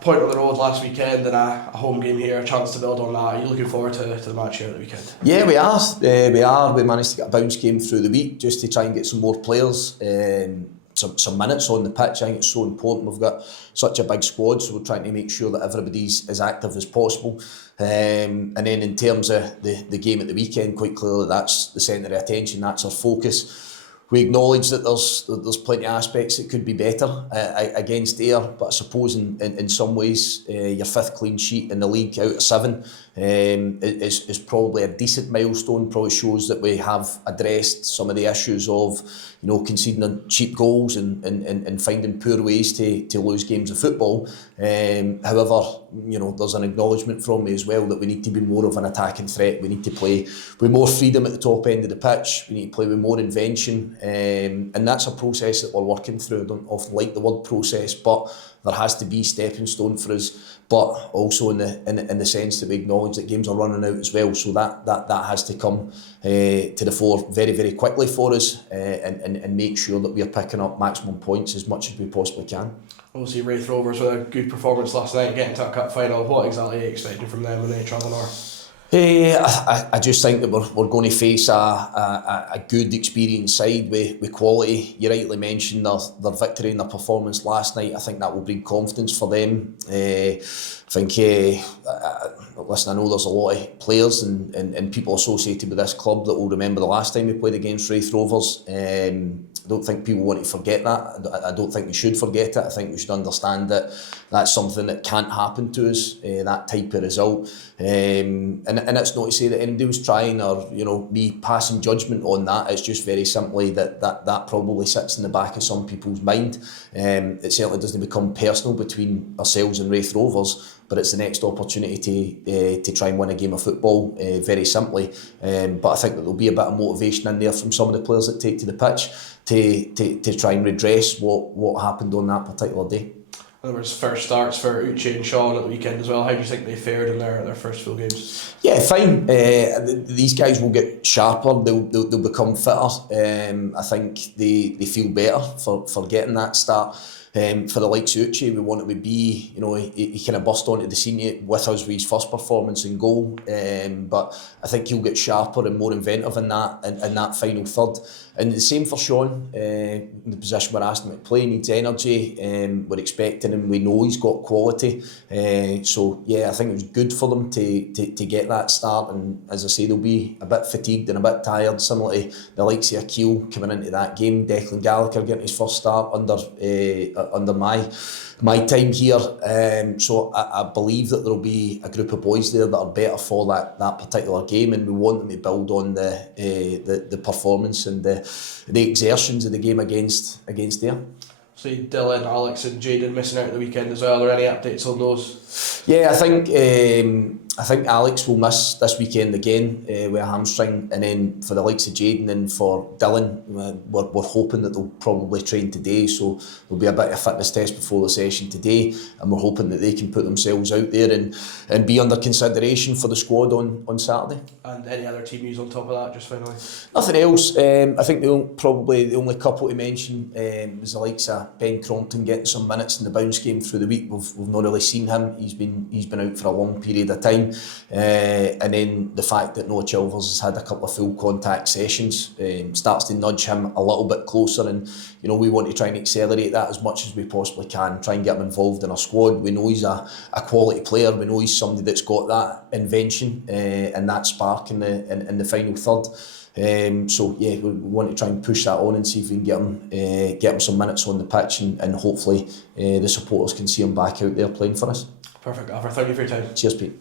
point on the road last weekend and a home game here, a chance to build on that. Are you looking forward to the match here at the weekend? Yeah, we are. We are. We managed to get a bounce game through the week just to try and get some more players, some minutes on the pitch. I think it's so important. We've got such a big squad, so we're trying to make sure that everybody's as active as possible. And then in terms of the game at the weekend, quite clearly that's the centre of attention. That's our focus. We acknowledge that there's plenty of aspects that could be better against Ayr, but I suppose in some ways your 5th clean sheet in the league out of 7 is probably a decent milestone. Probably shows that we have addressed some of the issues of conceding cheap goals and finding poor ways to lose games of football. However, there's an acknowledgement from me as well that we need to be more of an attacking threat. We need to play with more freedom at the top end of the pitch. We need to play with more invention. And that's a process that we're working through. I don't often like the word process, but there has to be stepping stone for us, but also in the sense that we acknowledge that games are running out as well. So that has to come to the fore very, very quickly for us, and make sure that we are picking up maximum points as much as we possibly can. Obviously, Raith Rovers with a good performance last night, getting to a cup final. What exactly are you expecting from them when they travel north? I just think that we're going to face a good experienced side with quality. You rightly mentioned their victory and their performance last night. I think that will bring confidence for them. I think, listen, I know there's a lot of players and people associated with this club that will remember the last time we played against Raith Rovers. I don't think people want to forget that. I don't think we should forget it. I think we should understand that that's something that can't happen to us, that type of result. And it's not to say that anybody was trying or me passing judgment on that. It's just very simply that probably sits in the back of some people's mind. It certainly doesn't become personal between ourselves and Raith Rovers, but it's the next opportunity to try and win a game of football, very simply. But I think that there'll be a bit of motivation in there from some of the players that take to the pitch to try and redress what happened on that particular day. There was first starts for Uche and Sean at the weekend as well. How do you think they fared in their first full games? Yeah, fine. These guys will get sharper. They'll become fitter. I think they feel better for getting that start. For the likes of Uche, we want him to be, he kind of burst onto the scene with us with his first performance in goal. But I think he'll get sharper and more inventive in that final third. And the same for Sean. The position we're asking him to play needs energy. We're expecting him. We know he's got quality. So yeah, I think it was good for them to get that start. And as I say, they'll be a bit fatigued and a bit tired, similar to the likes of Akil coming into that game. Declan Gallagher getting his first start under my time here. So I believe that there'll be a group of boys there that are better for that particular game, and we want them to build on the performance and the exertions of the game against Ayr. So Dylan, Alex and Jayden missing out at the weekend as well. Are there any updates on those? Yeah, I think Alex will miss this weekend again with a hamstring, and then for the likes of Jayden and for Dylan, we're hoping that they'll probably train today, so there'll be a bit of a fitness test before the session today, and we're hoping that they can put themselves out there and be under consideration for the squad on Saturday. And any other team news on top of that, just finally? Nothing else. I think probably the only couple to mention was the likes of Ben Crompton getting some minutes in the bounce game through the week. We've not really seen him. He's been out for a long period of time. And then the fact that Noah Chilvers has had a couple of full contact sessions starts to nudge him a little bit closer, and we want to try and accelerate that as much as we possibly can, try and get him involved in our squad. We know he's a quality player. We know he's somebody that's got that invention and that spark in the final third. So yeah, we want to try and push that on and see if we can get him some minutes on the pitch, and hopefully the supporters can see him back out there playing for us. Perfect, Gaffer. Thank you for your time. Cheers, Pete.